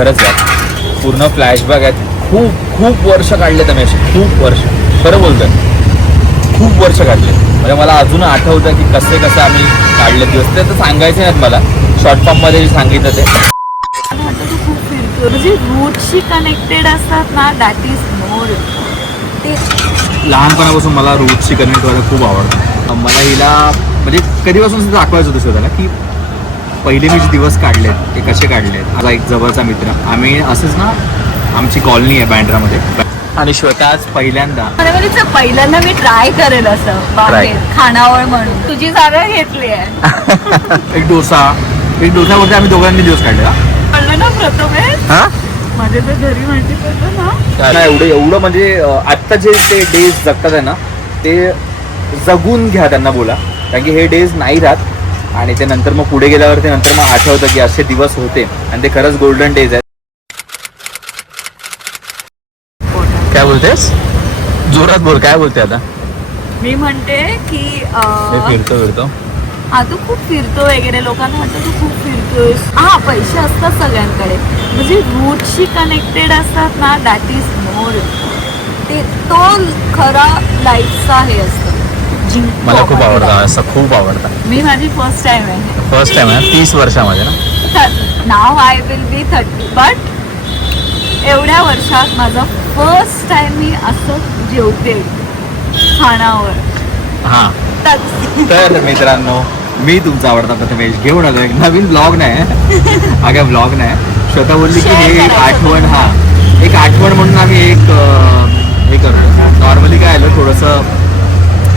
खरंच यार पूर्ण फ्लॅशबॅक आहेत. खूप खूप वर्ष काढले तर मी असे खूप वर्ष, खरं बोलतोय खूप वर्ष काढले. म्हणजे मला अजून आठवतं की कसे कसे आम्ही काढले दिवस. ते तर सांगायचे नाहीत मला, शॉर्ट फॉर्ममध्ये सांगितलं ते. तू खूप फिरतो म्हणजे रूटशी कनेक्टेड असतात ना, दॅट इज मोर. ते लहानपणापासून मला रूटशी कनेक्ट व्हायला खूप आवडतं. मला हिला म्हणजे कधीपासून दाखवायचं होतं शोधायला की पहिले मी जे दिवस काढलेत ते कसे काढलेत. माझा एक जवळचा मित्र, आम्ही असंच ना, आमची कॉलनी आहे बँड्रामध्ये, आणि श्वेता आज पहिल्यांदा पहिल्यांदा मी ट्राय करेल असं बाहेर खानावळ म्हणून तुझी जागा घेतली आहे. एक डोसावरती आम्ही दोघांनी दिवस काढले. कळलं ना प्रथमेश, हा माझ्या तर घरी माहिती पडलं ना. एवढं म्हणजे आत्ता जे ते डेज जगतात आहे ना, ते जगून घ्या त्यांना बोला, कारण की हे डेज नाही राहत. आणि ते नंतर मग पुढे गेल्यावरती नंतर मग आठवतं की असे दिवस होते आणि ते खरंच गोल्डन डेज आहेत. काय बोलतेस? जोरात बोल, काय बोलते आता? मी म्हणते की फिरतो हा तू खूप फिरतो वगैरे, लोकांना वाटतं तू खूप फिरतोस. हा पैसे असतात सगळ्यांकडे, म्हणजे रूटशी कनेक्टेड असतात ना, दॅट इज मोर. ते तो खरा लाईफचा हे असतं. मला खूप आवडतं असं, खूप आवडतं. मी माझी फर्स्ट टाइम आहे. फर्स्ट टाइम आहे 30 वर्षामध्ये ना. नाव आय विल बी 30, बट एवढ्या वर्षात माझं फर्स्ट टाइम मी असं जेवते खानावर. हा तर मित्रांनो, मी तुमचा आवडता प्रथमेश घेऊन आलो एक नवीन ब्लॉग. नाही अगं ब्लॉग नाही, स्वतः बोलली की हे एक आठवण, हा एक आठवण म्हणून आम्ही एक हे करतो. नॉर्मली काय आलं थोडंसं,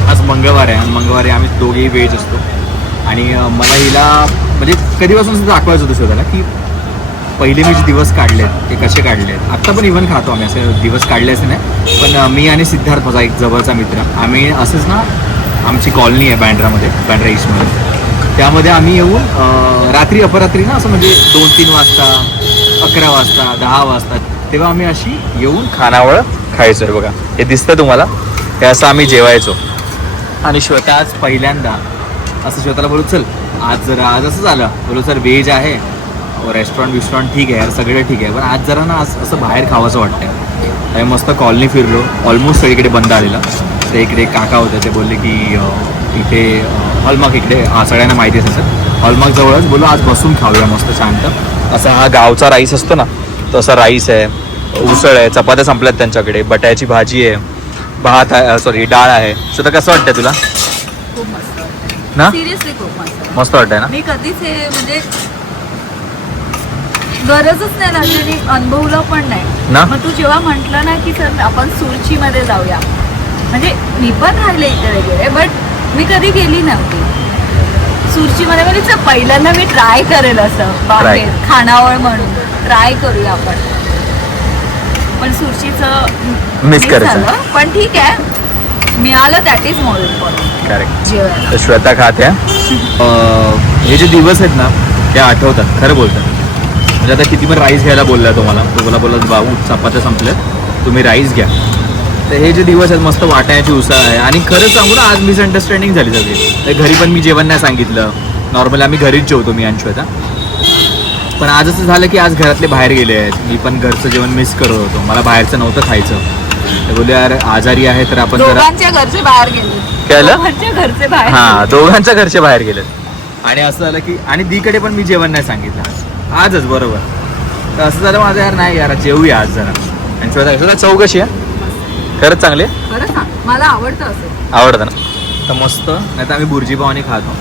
आज मंगळवार आहे आणि मंगळवारी आम्ही दोघेही व्हेज असतो. आणि मला हिला म्हणजे कधीपासून दाखवायचं होतं शोधायला की पहिले मी जे दिवस काढलेत ते कसे काढलेत. आत्ता पण इव्हन खातो आम्ही, असे दिवस काढले असे नाही. पण मी आणि सिद्धार्थ, माझा एक जवळचा मित्र, आम्ही असंच ना, आमची कॉलनी आहे बँड्रामध्ये, बँड्रा ईस्टमध्ये. त्यामध्ये आम्ही येऊन रात्री अपरात्री ना, असं म्हणजे 2-3 वाजता, 11 वाजता, 10 वाजता, तेव्हा आम्ही अशी येऊन खानावळ खायचो. आहे बघा, हे दिसतं तुम्हाला, हे असं आम्ही जेवायचो. आणि श्वेता आज पहिल्यांदा असं श्वेताला बोलू, चल आज असं झालं, बोलू सर व्हेज आहे, रेस्टॉरंट ठीक आहे यार, सगळं ठीक आहे, पण आज जरा ना असं बाहेर खावंसं वाटतं. आम्ही मस्त कॉलनी फिरलो, ऑलमोस्ट सगळीकडे बंद आलेला. तर इकडे काका होते, ते बोलले की इथे हॉलमार्क इकडे सगळ्यांना माहिती आहे सर, हॉलमार्क जवळच, बोललो आज बसून खाऊया मस्त शांत. असा हा गावचा राईस असतो ना, तसा राईस आहे, उसळ आहे, चपात्या संपल्यात त्यांच्याकडे, बटाट्याची भाजी आहे, भात आहे, सॉरी डाळ आहे. स्वतः कसं वाटतंय तुला? खूप मस्त ना, सिरियसली खूप मस्त मस्त वाटतंय ना. मी कधीच हे म्हणजे गरजच नाही लागली, मी अनुभवलं पण नाही ना. मग तू जेव्हा म्हटलं ना की सर आपण सुरची मध्ये जाऊया, म्हणजे मी पण राहिले इथे वगैरे, बट मी कधी गेली नव्हती सुरची मध्ये. म्हणजे पहिल्यांदा मी ट्राय करेल असं बाहेर खानावळ म्हणून ट्राय करूया आपण, पण सुरचीचं मिस करायचं. पण ठीक आहे, मिळालं, that is more important. Correct. जेवायला तर श्वेता खाते. हे जे दिवस आहेत ना ते आठवतात, खरं बोलतात. म्हणजे आता किती पण राईस घ्यायला बोलला तुम्हाला बोलत भाऊ चपात्या संपल्यात, तुम्ही राईस घ्या. तर हे जे दिवस आहेत, मस्त वाटाण्याची उसळ आहे. आणि खरंच सांगू ना, आज मिसअंडरस्टँडिंग झाली सगळी. तर घरी पण मी जेवण नाही सांगितलं, नॉर्मली आम्ही घरीच जेवतो मी आणि श्वेता. पण आज असं झालं की आज घरातले बाहेर गेले आहेत, मी पण घरचं जेवण मिस करत होतो, मला बाहेरचं नव्हतं खायचं. ते बोलले यार आजारी आहे तर आपण जरा, दोघांच्या घरचे बाहेर गेले, काय घरचे बाहेर, हा दोघांच्या घरचे बाहेर गेलेत. आणि असं झालं की, आणि दीकडे पण मी जेवण नाही सांगितलं आजच, बरोबर. तर असं झालं माझं, यार नाही यार जेवूया आज जरा. आणि श्वेता चव कशी आहे? खरंच चांगली आहे. खरं सांग, मला आवडतं असं. आवडतं ना, तर मस्त. नाही तर आम्ही बुर्जी पावनी खातो.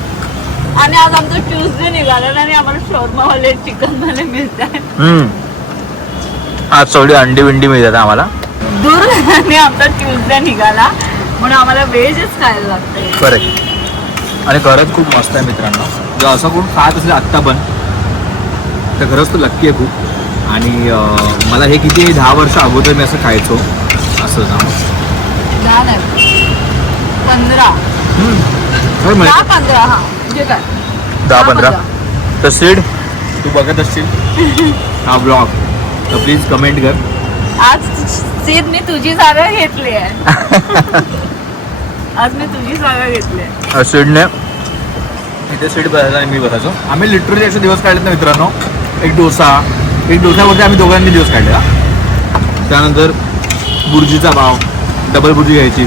आणि आज आमचं ट्यूजडे निघालं आणि आम्हाला शॉर्मावाले चिकन वाले मिळतात. आज सगळी अंडी विंडी मिळतात आम्हाला. दुर्दैवाने आमचा ट्यूजडे निघाला म्हणून आम्हाला व्हेजच खायला लागतंय. करेक्ट. आणि खरंच खूप मस्त आहे मित्रांनो, जर असं कोण खात असेल आत्ता पण, तर खरंच तो लक्की आहे खूप. आणि मला हे किती 10 वर्ष अगोदर मी असं खायचो, असं जाम 15 हा म्हणजे काय 10-15. तर सीड तू बघत असशील हा ब्लॉग, तर प्लीज कमेंट कर. आज सीड मी तुझी जागा घेतली आहे. आज मी तुझी जागा घेतली आहे. सीडने इथे सीट बसायचा आणि मी बसायचो. आम्ही लिटरली असे दिवस काढलेत ना मित्रांनो, एक डोसा, एक डोसावरती आम्ही दोघांनी दिवस काढले. त्यानंतर बुर्जीचा पाव, डबल बुर्जी घ्यायची,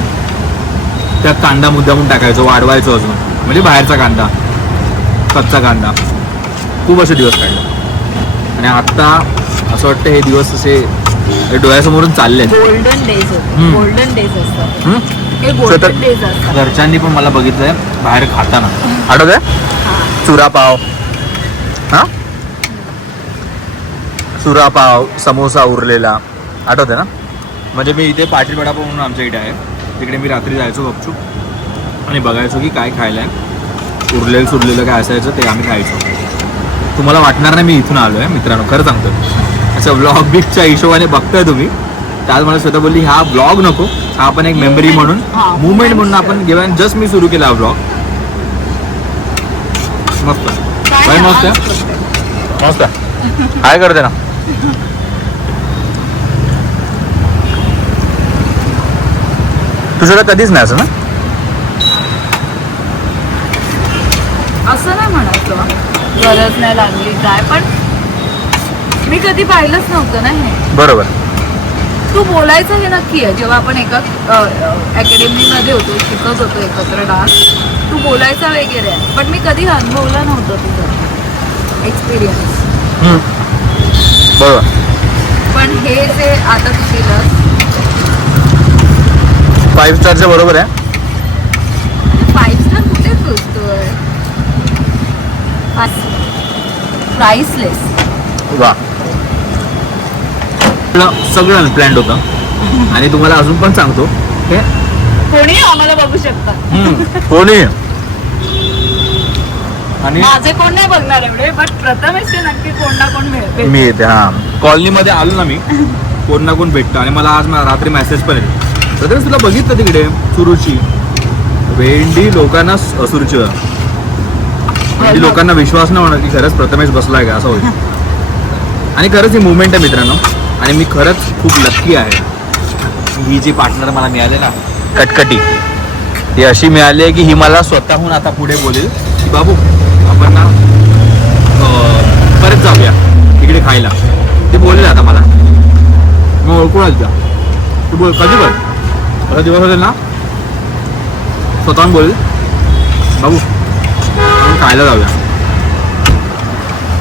त्यात कांदा मुद्दामून टाकायचो, वाढवायचो अजून, म्हणजे बाहेरचा कांदा, कच्चा कांदा. खूप असे दिवस काढले. आणि आत्ता असं वाटतं हे दिवस असे डोळ्यासमोरून चालले आहेत. गोल्डन डेज होते. हम्म. गोल्डन डेज असतात हम्म? हे गोल्डन डेज असतात. घरच्यांनी पण मला बघितलंय बाहेर खाताना. आठवतंय? हा. चुरा पाव, हा चुरा पाव, समोसा उरलेला, आठवते ना? म्हणजे मी इथे पाटील वडापाव म्हणून आमच्या इथे आहे, तिकडे मी रात्री जायचो गपचूप आणि बघायचो की काय खायला आहे. उरलेलं सुरलेलं काय असायचं ते आम्ही खायचो. तुम्हाला वाटणार नाही मी इथून आलो आहे मित्रांनो, खरं सांगतो. असं व्लॉग बिगच्या हिशोबाने बघताय तुम्ही. त्यात मला स्वतः बोलली हा ब्लॉग नको, हा आपण एक मेमरी म्हणून, हा, मुवमेंट म्हणून आपण घेऊया. जस्ट मी सुरू केला हा ब्लॉग. मस्त काय मस्त आज आहे, मस्त आहे. काय करते ना तुझ्याला कधीच नाही असं ना? असं नाही म्हणायचं गरज नाही लागली काय, पण मी कधी पाहिलंच नव्हतं ना हे. बरोबर. तू बोलायचं हे नक्की आहे. जेव्हा आपण एका अकॅडमीमध्ये होतो, शिकत होतो एकत्र डान्स, तू बोलायचा वगैरे आहे, पण मी कधी अनुभवलं नव्हतं तुझं एक्सपिरियन्स. बरोबर. पण हे जे आता तू केलं 5 स्टारच्या बरोबर आहे. 5 स्टार कुठे पोचतोय, प्राइसलेस. वा, सगळं अनप्लॅन्ड होतं. आणि तुम्हाला अजून पण सांगतो हे कोणी आम्हाला बघू शकतात. कोणी आणि माझे कोण नाही बघणार एवढे, बट प्रथमेश नक्की कोण ना कोण मिळते. मी येते. हा, कॉलनीमध्ये आलो ना मी, कोण ना कोण भेटतं. आणि मला आज रात्री मेसेज पण येतो, प्रथमेश तुला बघितलं तिकडे सुरुची भेंडी. लोकांना सुरुची भेंडी, लोकांना विश्वास नाही होणार की खरंच प्रथमेश बसलाय का, असं होईल. आणि खरंच ही मुवमेंट आहे मित्रांनो. आणि मी खरंच खूप लक्की आहे. ही जी पार्टनर मला मिळाली ना कटकटी, ती अशी मिळाली आहे की ही मला स्वतःहून आता पुढे बोलेल की बाबू आपण ना परत जाऊया तिकडे खायला. ते बोलले आता मला, मग ओळखून आलं त्या. तू बोल कधी पण आता दिवस होते ना, स्वतःहून बोलेल बाबू आपण खायला जाऊया.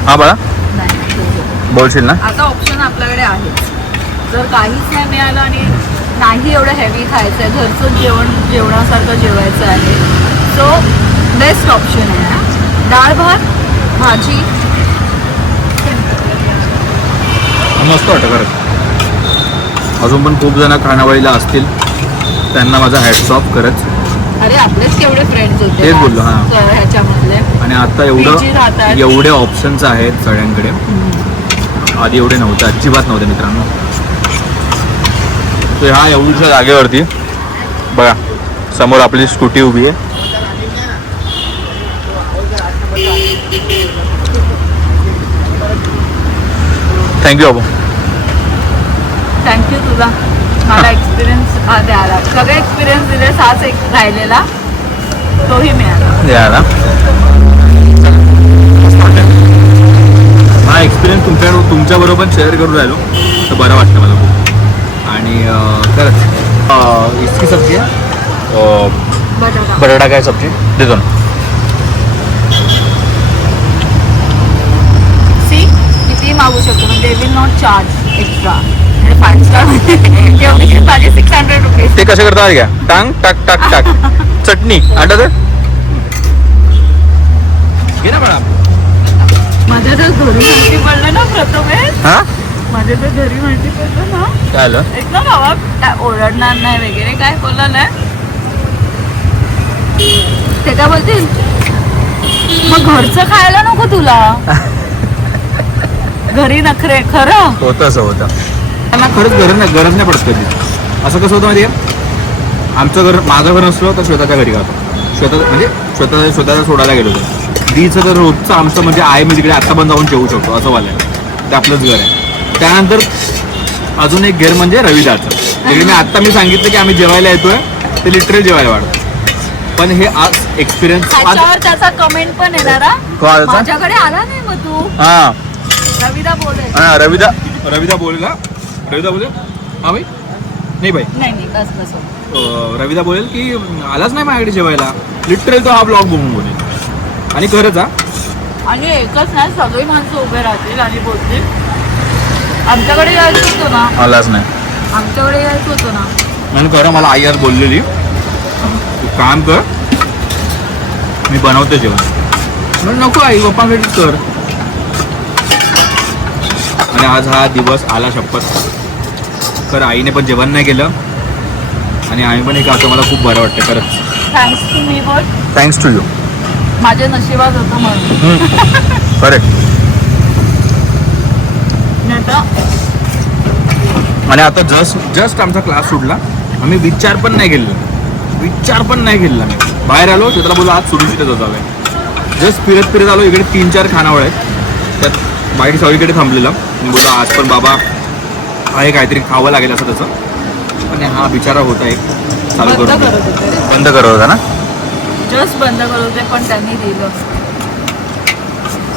हा बाळा बोलशील ना? आता ऑप्शन आपल्याकडे आहे. जर काहीच नाही मिळालं आणि नाही एवढं हेवी खायचं आहे, घरचं जेवणासारखं जेवायचं आहे, सो बेस्ट ऑप्शन आहे डाळ भात भाजी. मस्त वाटतं खरंच. अजून पण खूप जण खानावळीला असतील, त्यांना माझा हॅट्स ऑफ खरंच. अरे आपलेच केवढे फ्रेंड्स होते तेच बोललो, हा. ह्याच्यामधले. आणि आता PG राहतात. एवढे ऑप्शन्स आहेत सगळ्यांकडे. आधी एवढे नव्हते, अजिबात नव्हते मित्रांनो. तर ह्या एवढ्याच्या जागेवरती बघा समोर आपली स्कूटी उभी आहे. थँक्यू बाबू. थँक्यू तुला मला एक्सपिरियन्स द्यायला. सगळे एक्सपिरियन्स दिले, साच एक राहिलेला तोही मिळाला. याला हा एक्सपिरियन्स तुमच्या बरोबर शेअर करून राहिलो तर बरं वाटतं मला खूप. आणि खरंच इसकी सब्जी आहे, बटाटा काय सब्जी देतो ना. सी किती मागू शकतो, म्हणजे they will not charge extra. म्हणजे 5 स्टार एवढी माझी 600 रुपीज. ते कसे करतात घ्या, टांग टाक टाक टाक चटणी आठवत घे ना बाळा. माझ्या तर घरी माहिती पडलं ना प्रथमेश, हा माझ्या तर घरी माहिती पडलं ना, काय आलं एकदम बाबा काय ओरडणार नाही वगैरे काय बोललं नाही. ते काय बोलतील मग घरचं खायला नको तुला, घरी नखरे. खरं होतं असं होतं. त्यांना खरंच गरज नाही पडत कधी. असं कसं होतं माहिती आहे, आमचं घर, माझं घर नसलं तर श्वेताच्या घरी जातो. म्हणजे स्वतःला सोडायला गेलो होतो. दीचं तर रोजचं आमचं म्हणजे आहे, मी तिकडे आत्ता पण जाऊन जेवू शकतो असं वालं आहे. ते आपलंच घर आहे. त्यानंतर अजून एक घर म्हणजे रविदाचं. तिकडे मी सांगितलं की आम्ही जेवायला येतोय, ते लिटरल जेवायला वाढतो. पण हे आज एक्सपिरियन्स त्याच्यावर त्याचा कमेंट पण येणार, माझ्याकडे आला नाही मग तू. हा रविदा बोलेल. हा रविदा बोलेल ना. रविदा बोलेल हा भाई नाही भाई नाही बस बस. रविदा बोलेल की आलाच नाही माझ्याकडे जेवायला. लिटरल तो हा ब्लॉग बघून बोलेल. आणि खरंच हा. आणि एकच नाही सगळी माणसं उभे राहतील आणि बोलतील आमच्याकडे यायचं होतं ना. आलाच नाही. आमच्याकडे यायचं होतं ना. म्हणून खरं मला आई आज बोललेली तू काम कर मी बनवते जेवण. म्हणून नको आई पप्पांकडेच कर. आणि आज हा दिवस आला शपथ. खरं आईने पण जेवण नाही केलं आणि आम्ही पण एक आता मला खूप बरं वाटतं खरंच. थँक्स टू मी बोल. Thanks to you. माझ्या नशिबात होतं म्हणून. करेक्ट. आणि आता जस्ट आमचा क्लास सुटला. आम्ही विचार पण नाही केलेला मी बाहेर आलो. त्याला बोललो आज सुरुचीतच होतो आम्ही. जस्ट फिरत आलो. इकडे 3-4 खानावळ आहेत. त्यात बाईक सगळीकडे थांबलेलं. मी बोललो आज पण बाबा आहे काहीतरी खावं लागेल असं तसं. आणि हा बिचारा होता एक चालू करून बंद करत होता ना. जस्ट बंद करत होते पण त्यांनी दिलं.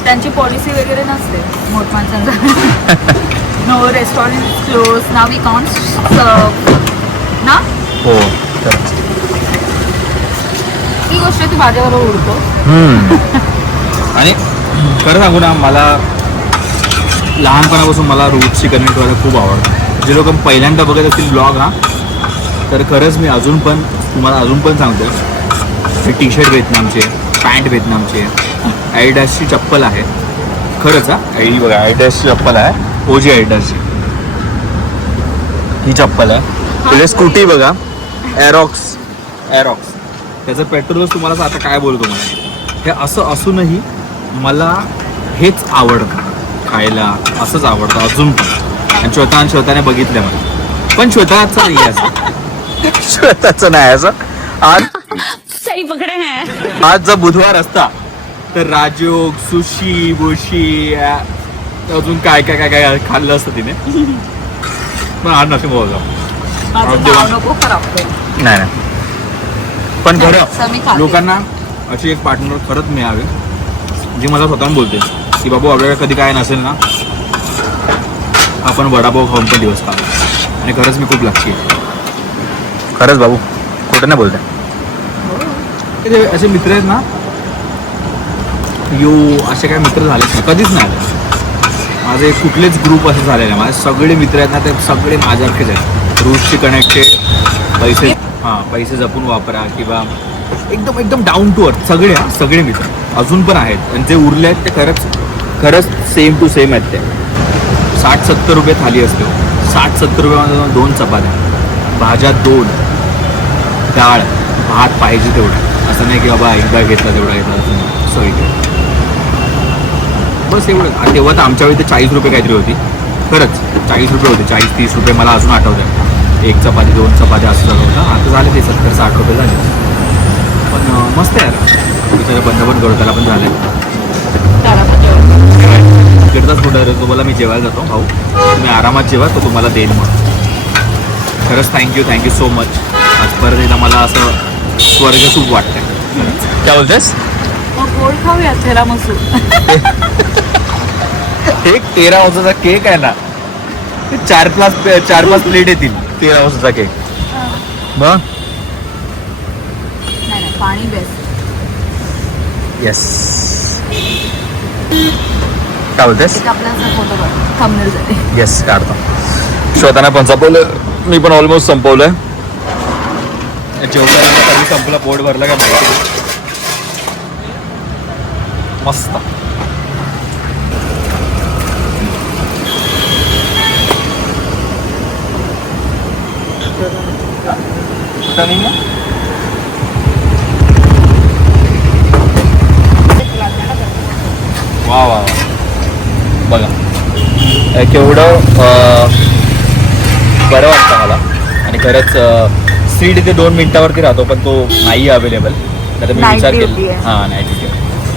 त्यांची पॉलिसी वगैरे नसते मोठमाणसांचा. No restaurant close now we can't serve ना. हो ही गोष्ट तू माझ्याबरोबर उडतो. आणि खरं सांगू ना मला लहानपणापासून मला रूटशी कनेक्ट व्हायला खूप आवडतं. जे लोक पहिल्यांदा बघत असतील ब्लॉग हा तर खरंच मी तुम्हाला अजून पण सांगतो. हे टी शर्ट व्हिएतनामचे, पॅन्ट व्हिएतनामचे, ॲडिडासची चप्पल आहे. खरंच हा बघा ॲडिडासची चप्पल आहे. ओजी ॲडिडासची ही चप्पल आहे. तुझे स्कूटी बघा एरॉक्स. त्याचं पेट्रोलच तुम्हाला आता काय बोलतो मला. हे असं असूनही मला हेच आवडतं खायला. असंच आवडतं अजून पण. आणि श्वेताने बघितलं मला. पण श्वेताचं नाही असं. श्वेताचं नाही असं. आज सही पकडे है. आज जर बुधवार असता तर राजयोग सुशी बुशी अजून काय खाल्लं असतं तिने. पण आज नशीब होतं. नको खराब नाही पण खरं लोकांना अशी एक पार्टनर खरंच मिळावे जी मला स्वतःहून बोलते की बाबू आपल्याकडे कधी काय नसेल ना आपण वडापाव खाऊन पण दिवस काढतो. आणि खरंच मी खूप लक्षी आहे. खरंच बाबू खोटं नाही बोलते. असे मित्र आहेत ना असे काय मित्र झालेच नाही कधीच नाही. माझे कुठलेच ग्रुप असे झालेले माझे सगळे मित्र आहेत ना ते सगळे माझ्यासारखेच आहेत. रूटशी कनेक्टेड. पैसे जपून वापरा किंवा एकदम डाऊन टू अर्थ सगळे मित्र अजून पण आहेत. आणि जे उरले आहेत ते खरंच सेम टू सेम आहेत. ते 60-70 रुपये थाली असते. 60-70 रुपयामध्ये 2 चपात्या, भाज्या 2, डाळ भात पाहिजे तेवढं. असं नाही की बाबा एकदा घेतला तेवढा घेतला सगळीकडे. बस एवढं. तेव्हा तर आमच्या वेळी ते 40 रुपये काहीतरी होती. खरंच 40 रुपये होते. 40-30 रुपये मला अजून आठवतं. 1 चपाती 2 चपात्या असं झालं होतं. आता झाले ते 70-60 रुपये झाले. पण मस्त आहे यार. बिचारा बंद पण करू त्याला पण झालं. तिकडचाच कुठं तो मला मी जेवायला जातो भाऊ तुम्ही आरामात जेवा तो तुम्हाला देईन म्हणून. खरंच थँक्यू सो मच. आज परत एकदा मला असं स्वर्ग सुख वाटतंय. काय बोलतेस. गोड खाऊया तेरा मसूर. एक 13 अंशाचा केक आहे ना 4-5 प्लेट येतील. 13 अंशाचा केक. मग नाही पाणी बेस्ट. येस. काय बोलतेस. आपल्याला फोटो थंबनेल झाले. येस काढतो. श्वेताने पण संपवलं. मी पण ऑलमोस्ट संपवलंय. जेवताना कधी संपलं पोट भरलं का माहिती. मस्त. वा वा बघा केवढं बरं वाटतं मला. आणि खरंच सीट इथे 2 मिनिटावरती राहतो पण तो नाही अवेलेबल. तर मी विचार केला हां नाही ठीक आहे.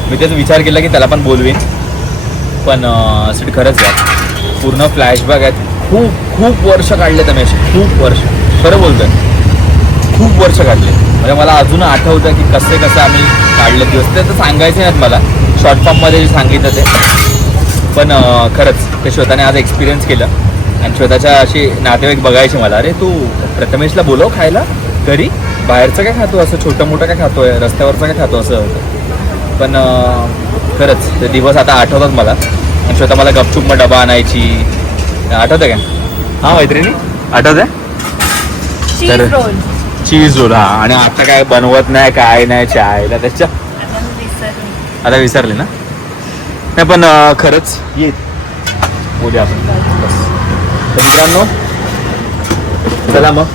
मी त्याचा विचार केला की त्याला पण बोलवीन. पण सीट खरंच आहे पूर्ण फ्लॅशबॅक आहेत. खूप वर्ष काढले त्याने असे. खूप वर्ष खरं बोलतोय. खूप वर्ष काढले. म्हणजे मला अजून आठवतं की कसे आम्ही काढले दिवस. ते तर सांगायचे नाहीत मला. शॉर्ट फॉर्ममध्ये सांगितलं ते पण खरंच ते श्वेताने आज एक्सपिरियन्स केलं. आणि श्वेताच्या अशी नातेवाईक बघायचे मला, अरे तू प्रथमेशला बोलव खायला घरी, बाहेरचं काय खातो, असं छोटं मोठं काय खातोय, रस्त्यावरचं काय खातो असं होतं. पण खरंच ते दिवस आता आठवतात मला. आणि श्वेता मला गपचूप मग डबा आणायची, आठवतं काय? हां मैत्रिणी आठवतं? तर चीज रोल. चीज रोल. हा. आणि आता काय बनवत नाही, काय नाही, चायला त्याच्या आता विसरले ना. नाही पण खरंच येत बोलूया आपण. बस तर मित्रांनो चला मग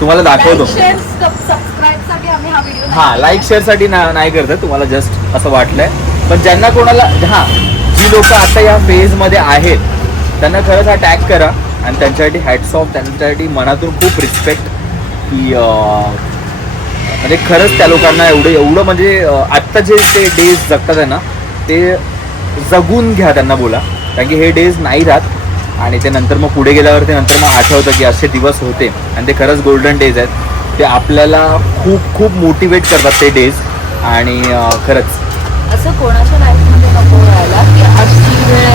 तुम्हाला दाखवतो. सबस्क्राईबसाठी आम्ही हा व्हिडिओ हां लाईक शेअरसाठी नाही करत, तुम्हाला जस्ट असं वाटलंय. पण ज्यांना कोणाला हां जी लोक आता या फेजमध्ये आहेत त्यांना खरंच हा टॅग करा. आणि त्यांच्यासाठी हॅट्स ऑफ, त्यांच्यासाठी मनातून खूप रिस्पेक्ट की म्हणजे खरंच त्या लोकांना एवढं म्हणजे आत्ता जे ते डेज जगतात आहे ना ते जगून घ्या त्यांना बोला. कारण की हे डेज नाही राहत आणि ते नंतर मग पुढे गेल्यावरती नंतर मग आठवतं की असे दिवस होते आणि ते खरंच गोल्डन डेज आहेत. ते आपल्याला खूप खूप मोटिवेट करतात ते डेज. आणि खरंच असं कोणाच्या लाईफमध्ये नको व्हायला की अशी वेळ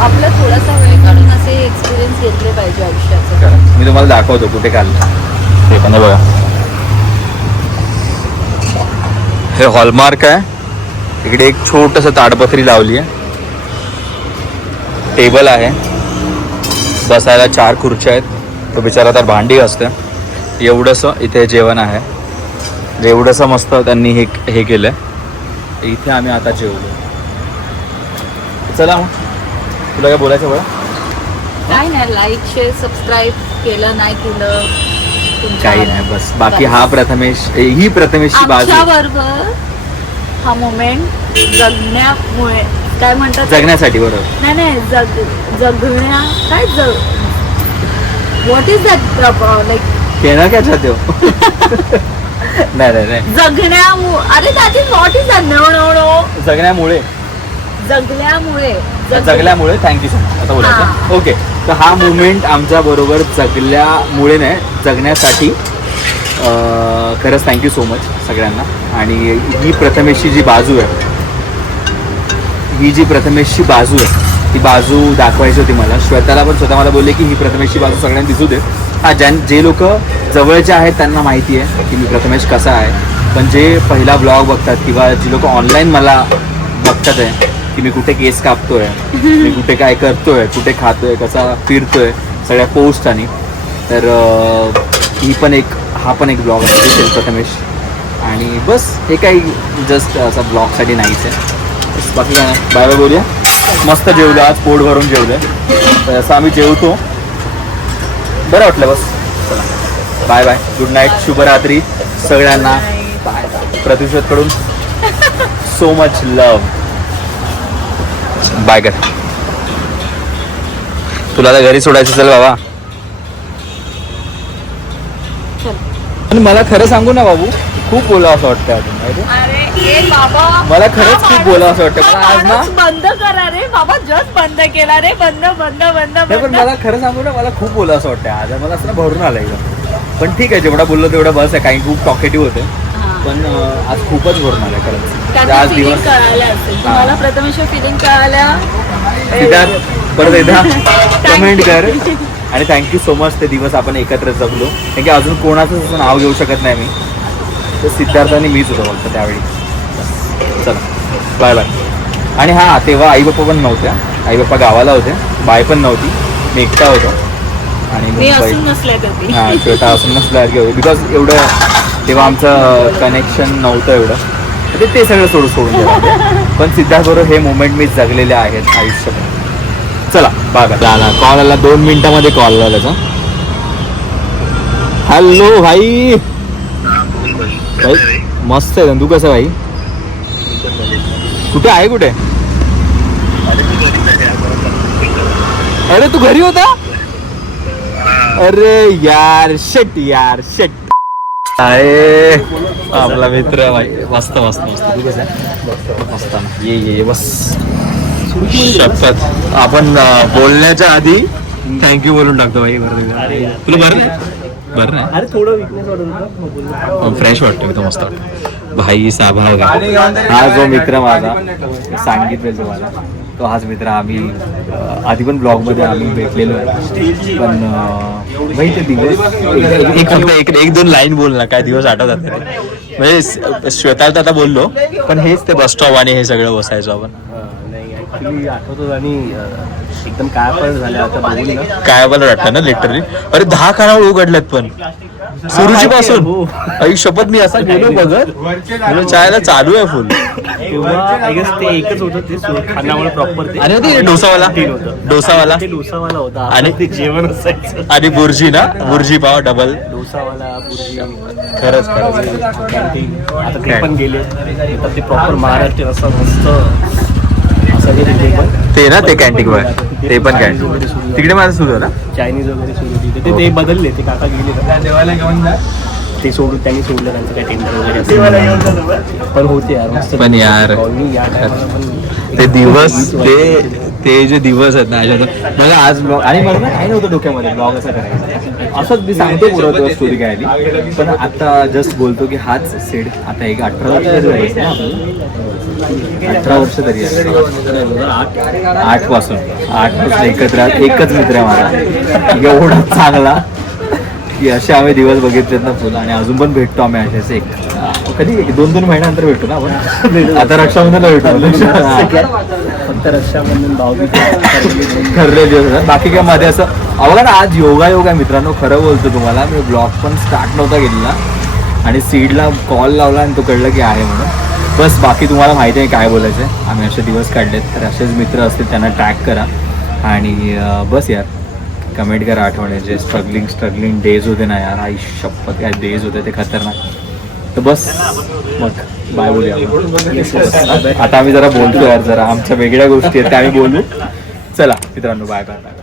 आपला थोडासा वेळ काढून असे एक्सपिरियन्स घेतले पाहिजे आयुष्याचे. मी तुम्हाला दाखवतो कुठे काढलं ते पण. बघा हे हॉलमार्क आहे. इकडे एक छोटंसं ताडपत्री लावली आहे, टेबल आहे, बसायला 4 खुर्च्या आहेत. तो बिचारा तर भांडी असते. एवढंसं इथे जेवण आहे, एवढंसं मस्त त्यांनी हे केलंय. इथे आम्ही आता जेवलो. चला मग तुला काय बोलायचं बघा? काय नाही, लाईक शेअर सबस्क्राईब केलं नाही केलं काही नाही, बस बाकी हा प्रथमेश, ही प्रथमेशची बाजू. बरोबर हा मोमेंट जगण्यामुळे काय म्हणतात, जगण्यासाठी. बरोबर. नाही जगण्या काय व्हॉट इज दॅट लाईक कहना क्या चाहते हो? नाही जगण्यामुळे. अरे that is what is that. No जगण्यामुळे जगल्यामुळे थँक्यू सो मच. आता बोलायचं ओके. तर हा मुवमेंट आमच्या बरोबर जगल्यामुळे नाही, जगण्यासाठी. खरंच थँक्यू सो मच सगळ्यांना. आणि ही प्रथमेशची जी बाजू आहे, ती बाजू दाखवायची होती मला. श्वेताला पण स्वतः मला बोलले की ही प्रथमेशची बाजू सगळ्यांना दिसू दे. हा जे लोक जवळचे आहेत त्यांना माहिती आहे की मी प्रथमेश कसा आहे. पण जे पहिला ब्लॉग बघतात किंवा जी लोक ऑनलाईन मला बघतात आहे की मी कुठे केस कापतोय, मी कुठे काय करतोय, कुठे खातोय, कसा फिरतोय, सगळ्या पोस्ट. आणि तर हा पण एक ब्लॉग आहे दिसेल प्रथमेश. आणि बस हे काही जस्ट असा ब्लॉगसाठी नाहीच आहे. बस बाकी काय नाही. बाय बाय बोलूया. मस्त जेवलं आज, पोट भरून जेवलं. तर असं आम्ही जेवतो, बरं वाटलं. बस चला बाय बाय, गुड नाईट, शुभरात्री सगळ्यांना. प्रतिशोधकडून सो मच लव्ह. बाय कर. तुला तर घरी सोडायचं, चल बाबा. आणि मला खरं सांगू ना बाबू, खूप बोला असं वाटतं अजून. अरे बाबा, मला खरंच खूप बोला असं वाटतं. मला आज ना बंद करा रे बाबा, जस्ट बंद केला रे. बंद. पण मला खरं सांगू ना, मला खूप बोला असं वाटतं आज. मला असं ना भरून आलंय. पण ठीक आहे, जेवढा बोललो तेवढा बस आहे. काही खूप टॉकेटिव्ह होते पण आज खूपच भरून आलंय खरंच. आज दिवस मला प्रथमेश फिलिंग कळाल्या. सिद्धार्थ परत एकदा कमेंट कर. आणि थँक्यू सो मच. ते दिवस आपण एकत्र जगलो. कारण की अजून कोणाचंच असं नाव घेऊ शकत नाही मी. तर सिद्धार्थाने मीच होतो फक्त त्यावेळी. चला बाय बाय. आणि हां, तेव्हा आई बाप्पा पण नव्हत्या. आई बाप्पा गावाला होते, बाय पण नव्हती, मी एकटा होतो. आणि मुंबई हां छोटा असून नसल्यासारखे होते. बिकॉज एवढं तेव्हा आमचं कनेक्शन नव्हतं एवढं. ते सगळं सोडून गेलं. पण सिद्धार्थबरोबर हे मुवमेंट मी जगलेले आहेत आयुष्यात. चला बघा कॉल आला, 2 मिनिटामध्ये कॉल आला त्याचा. हॅलो भाई. भाई मस्त आहे. तू कसं भाई? कुठे आहे? कुठे? अरे तू घरी होता? अरे यार शिट आहे आपला मित्र भाई. मस्त. तू कसं आहे? मस्त ना. ये बस. आपण बोलण्याच्या आधी थँक्यू बोलून टाकतो भाई. तुला बरं नाही? बरं ना अरे थोडं विकनेस वाटत होतं मग बोललो फ्रेश वाटतं एकदम मस्त वाटतं भाई साबा वगैरे हा जो मित्र माझा सांगितलं जो मला तो हाच मित्र आम्ही आधी पण ब्लॉगमध्ये आम्ही भेटलेलो आहे पण भाई ते दिवस एक दोन लाईन बोल ना काय दिवस आठवतात का ते म्हणजे श्वेताला आता बोललो पण हेच ते बस स्टॉप आणि हे सगळं बसायचो आपण नाही ॲक्च्युली आठवतो आणि एकदम काय पण झालं आता बघून ना काय मला वाटतं ना लिटरली अरे 10 खानावळ उघडल्यात पण सुरुची पासून आई शपथ मी असा गेलो बघत म्हणून चायला चालू आहे फुल तेव्हा आय गेस ते एकच होतं ते खानावळ प्रॉपर ते अरे ते डोसावाला डोसावाला ते डोसावाला होता आणि आणि ते जेवण असायचं आणि बुर्जी ना बुर्जी पाव डबल डोसावाला बुर्जी खरंच खरंच कॅन्टीन आता ते पण गेले तर ते प्रॉपर महाराष्ट्र असं मस्त असं गेले ते पण ते ना ते कॅन्टीन ते पण कॅन्टीन तिकडे माझं सुरू ना चायनीज वगैरे सुरू होती ते बदलले ते काका गेले जेवायला घेऊन जा ते सोडून त्यांनी सोडलं त्यांचं काय टेंडर वगैरे असं पण होते यार मस्त पण यार कॉलनी या टायमाला पण ते दिवस ते जे दिवस आहेत ना मला आज ब्लॉग आणि मला ना काही नव्हतं डोक्यामध्ये ब्लॉग असा करायचा असंच मी सांगतो पुरा दिवस स्टोरी काय आली पण आता जस्ट बोलतो की हाच सेड आता एक 18 वर्ष तरी ना 18 वर्ष तरी 8 पासून एकत्र एकच मित्र आहे माझा एवढा चांगला की असे आम्ही दिवस बघितलेत ना फुल आणि अजून पण भेटतो आम्ही असेच एक कधी 2-2 महिन्यानंतर भेटतो ना आपण आता रक्षाबंधनला भेटतो फक्त रक्षाबंधन भाऊ ठरले दिवस बाकी काय मध्ये असं बघा ना आज योगा आहे मित्रांनो खरं बोलतो तुम्हाला मी ब्लॉग पण स्टार्ट नव्हता केलेला आणि सीडला कॉल लावला आणि तो कळलं की आहे म्हणून बस बाकी तुम्हाला माहिती आहे काय बोलायचं आहे आम्ही असे दिवस काढलेत तर असेच मित्र असतील त्यांना ट्रॅक करा आणि बस यार कमेंट करा आठवण्याचे स्ट्रगलिंग डेज होते ना यार आई शपथ काय डेज होते ते खतरनाक तर बस मग बाय बोलूया आपण. आता आम्ही जरा बोलतो यार जरा आमच्या वेगळ्या गोष्टी आहेत त्या आम्ही बोलू चला मित्रांनो बाय बाय बाय